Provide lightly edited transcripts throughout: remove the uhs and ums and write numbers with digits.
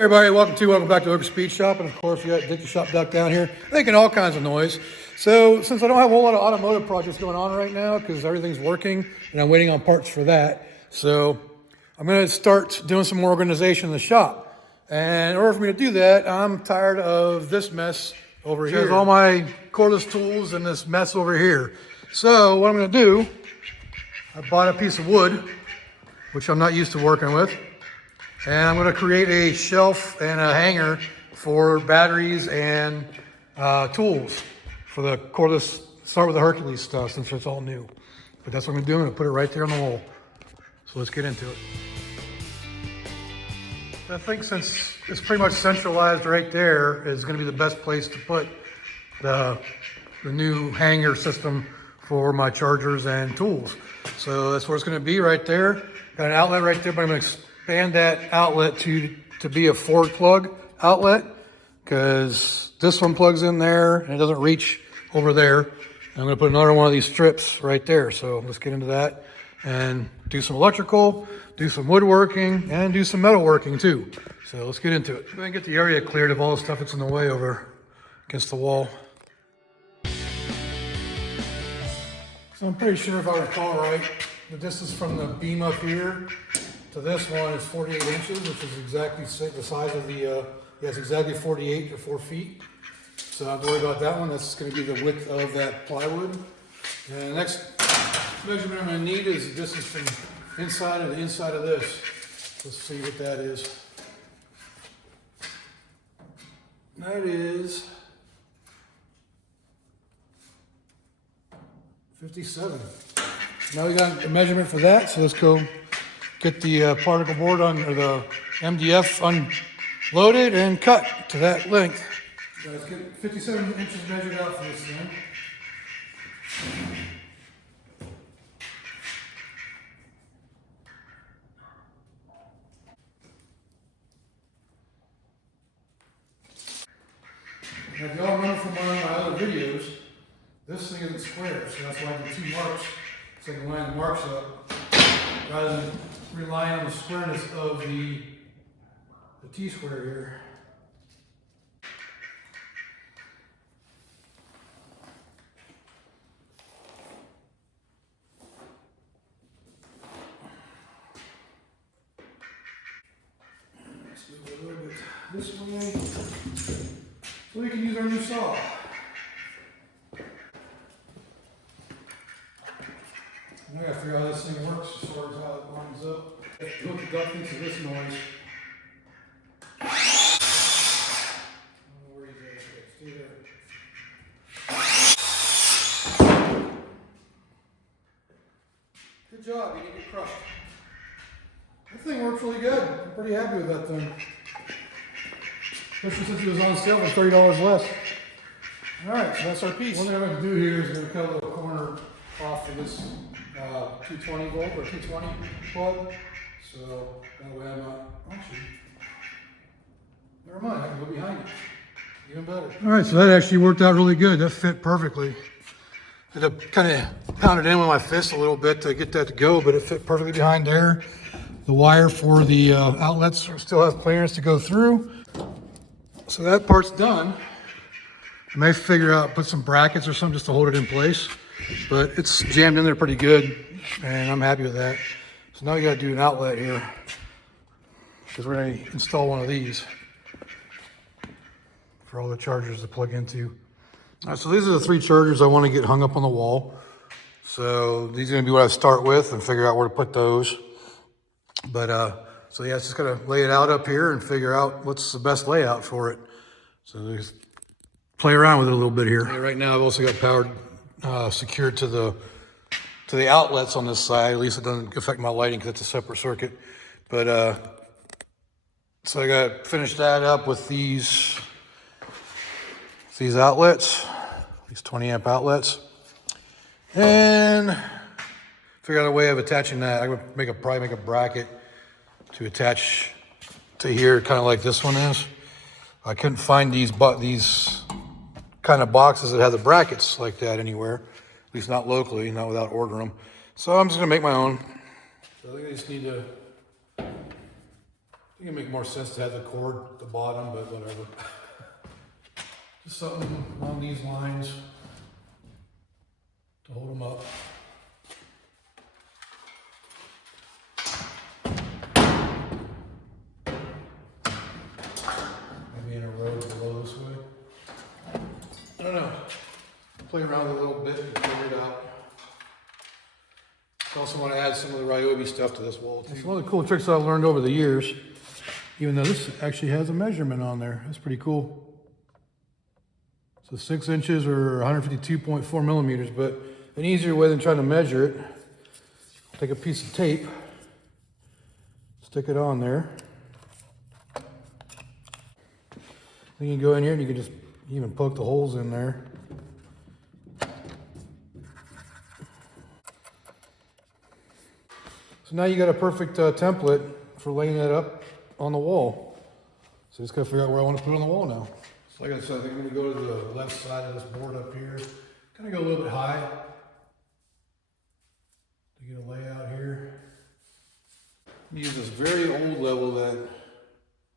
Everybody, welcome back to Oak Speed Shop, and of course we got Dick the Shop Duck down here making all kinds of noise. So since I don't have a whole lot of automotive projects going on right now because everything's working and I'm waiting on parts for that, so I'm going to start doing some more organization in the shop. And in order for me to do that, I'm tired of this mess over here. There's all my cordless tools and this mess over here. So what I'm going to do, I bought a piece of wood, which I'm not used to working with. And I'm going to create a shelf and a hanger for batteries and tools for the cordless. Start with the Hercules stuff since it's all new. But that's what I'm going to do. I'm going to put it right there on the wall. So let's get into it. I think since it's pretty much centralized right there, is going to be the best place to put the new hanger system for my chargers and tools. So that's where it's going to be right there. Got an outlet right there, but I'm going to expand that outlet to be a Ford plug outlet because this one plugs in there and it doesn't reach over there. I'm going to put another one of these strips right there. So let's get into that and do some electrical, do some woodworking, and do some metalworking too. So let's get into it. Go ahead and get the area cleared of all the stuff that's in the way over against the wall. So I'm pretty sure if I recall right, the distance from the beam up here to this one is 48 inches, which is exactly the size of the, yes, exactly 48 or 4 feet. So I'm worried about that one. That's going to be the width of that plywood. And the next measurement I'm going to need is the distance from inside to the inside of this. Let's see what that is. That is 57. Now we got a measurement for that, so let's go get the particle board on, or the MDF unloaded and cut to that length. So let's get 57 inches measured out for this thing. Now if y'all remember from one of my other videos, this thing isn't square, so that's why I did 2 marks, so I can line the marks up, rather than relying on the squareness of the T-square here. Let's move it a little bit this way, so we can use our new saw. I gotta figure out how this thing works as far as how it lines up. Look, the duck thinks of this noise. I don't know where he's at. Stay there. Good job, you didn't get crushed. That thing works really good. I'm pretty happy with that thing. Especially since it was on sale for $30 less. Alright, so that's our piece. One thing I'm going to do here is going to cut a little corner off of this 220 volt or 220 plug, so that way I'm not, actually, never mind, I can go behind it, even better. All right, so that actually worked out really good. That fit perfectly. I had to kind of pound it in with my fist a little bit to get that to go, but it fit perfectly behind there. The wire for the outlets still have clearance to go through. So that part's done. I may figure out, put some brackets or something just to hold it in place. But it's jammed in there pretty good, and I'm happy with that. So now we got to do an outlet here, because we're going to install one of these for all the chargers to plug into. All right, so these are the 3 chargers I want to get hung up on the wall. So these are going to be what I start with and figure out where to put those. But so yeah, it's just got to lay it out up here and figure out what's the best layout for it. So just play around with it a little bit here. Yeah, right now I've also got powered secured to the outlets on this side. At least it doesn't affect my lighting because it's a separate circuit. But so I got to finish that up with these outlets, these 20 amp outlets, and figure out a way of attaching that. I would probably make a bracket to attach to here, kind of like this one is. I couldn't find these kind of boxes that have the brackets like that anywhere, at least not locally, not without ordering them. So I'm just gonna make my own. So I think I just need to think it'd make more sense to have the cord at the bottom, but whatever. Just something along these lines to hold them up. Maybe in a row below this way. I don't know. Play around with it a little bit and figure it out. I also want to add some of the Ryobi stuff to this wall too. It's one of the cool tricks I've learned over the years, even though this actually has a measurement on there. That's pretty cool. So 6 inches or 152.4 millimeters, but an easier way than trying to measure it, take a piece of tape, stick it on there. Then you can go in here and you can just even poke the holes in there. So now you got a perfect template for laying that up on the wall. So just gotta figure out where I want to put it on the wall now. So like I said, I think I'm gonna go to the left side of this board up here. Kind of go a little bit high to get a layout here. Use this very old level that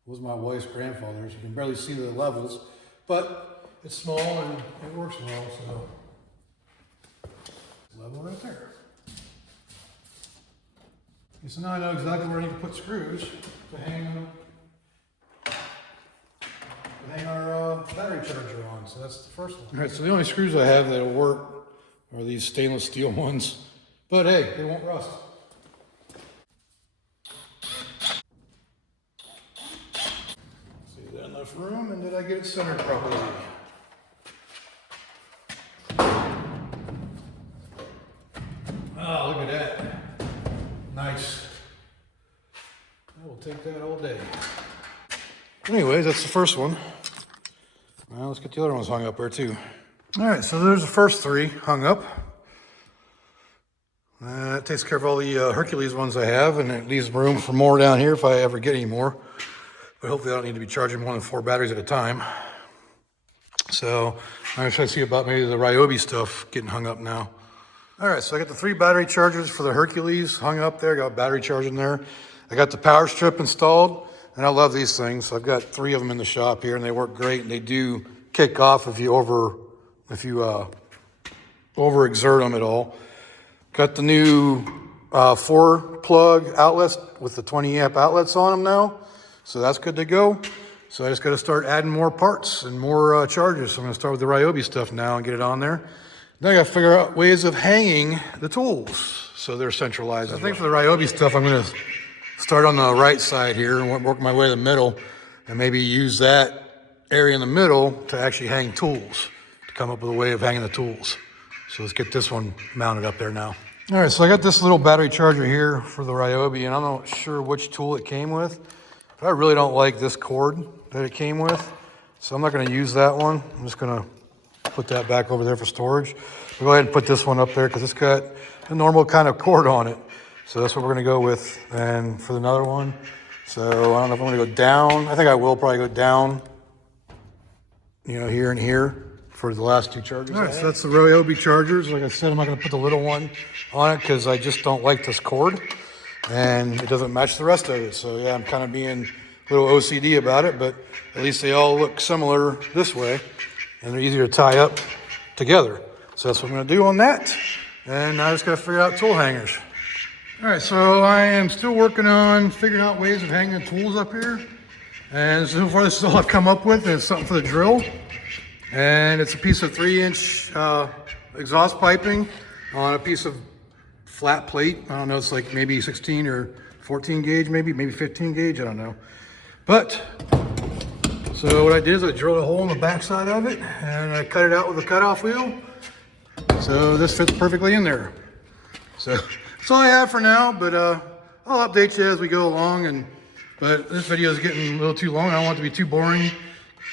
was my wife's grandfather's. You can barely see the levels, but it's small and it works well, so level right there. Okay, so now I know exactly where I need to put screws to hang our battery charger on. So that's the first one. All right, so the only screws I have that'll work are these stainless steel ones, but hey, they won't rust. See that enough room, and did I get it centered properly? Oh, look at that. Nice. I will take that all day. Anyways, that's the first one. Now let's get the other ones hung up there too. All right, so there's the first 3 hung up. That takes care of all the Hercules ones I have, and it leaves room for more down here if I ever get any more. But hopefully I don't need to be charging more than 4 batteries at a time. So I'm trying to see about maybe the Ryobi stuff getting hung up now. All right, so I got the 3 battery chargers for the Hercules hung up there. Got a battery charger in there. I got the power strip installed, and I love these things. So I've got 3 of them in the shop here, and they work great. And they do kick off if you overexert them at all. Got the new 4-plug outlets with the 20 amp outlets on them now, so that's good to go. So I just got to start adding more parts and more chargers. So I'm going to start with the Ryobi stuff now and get it on there. Then I got to figure out ways of hanging the tools so they're centralized. So I think for the Ryobi stuff, I'm going to start on the right side here and work my way to the middle, and maybe use that area in the middle to actually hang tools, to come up with a way of hanging the tools. So let's get this one mounted up there now. All right, so I got this little battery charger here for the Ryobi, and I'm not sure which tool it came with, but I really don't like this cord that it came with, so I'm not going to use that one. I'm just going to put that back over there for storage. We'll go ahead and put this one up there because it's got a normal kind of cord on it. So that's what we're going to go with. And for another one, so I don't know if I'm going to go down. I think I will probably go down, you know, here and here for the last 2 chargers. All right, so that's the Ryobi chargers. Like I said, I'm not going to put the little one on it because I just don't like this cord, and it doesn't match the rest of it. So yeah, I'm kind of being a little OCD about it, but at least they all look similar this way, and they're easier to tie up together. So that's what I'm going to do on that. And I just got to figure out tool hangers. All right, so I am still working on figuring out ways of hanging the tools up here. And so far, this is all I've come up with. And it's something for the drill. And it's a piece of 3-inch exhaust piping on a piece of flat plate. I don't know, it's like maybe 16 or 14 gauge, maybe 15 gauge, I don't know. But, so what I did is I drilled a hole in the backside of it, and I cut it out with a cutoff wheel. So this fits perfectly in there. So that's all I have for now, but I'll update you as we go along. But this video is getting a little too long. I don't want it to be too boring.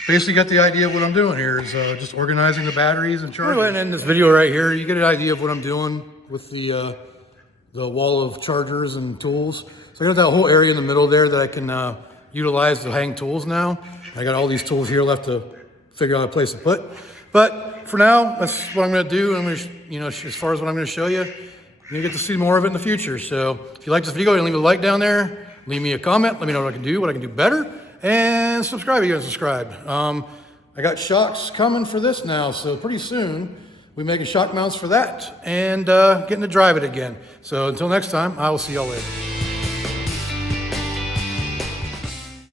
Basically got the idea of what I'm doing here is just organizing the batteries and chargers. Go ahead and end this video right here. You get an idea of what I'm doing with the wall of chargers and tools. So I got that whole area in the middle there that I can utilize to hang tools now. I got all these tools here left to figure out a place to put. But for now, that's what I'm going to do. I'm going to, as far as what I'm going to show you, you're going to get to see more of it in the future. So if you like this video, leave a like down there. Leave me a comment. Let me know what I can do, what I can do better. And subscribe if you haven't subscribed. I got shocks coming for this now, so pretty soon we're making shock mounts for that and getting to drive it again. So until next time, I will see y'all later.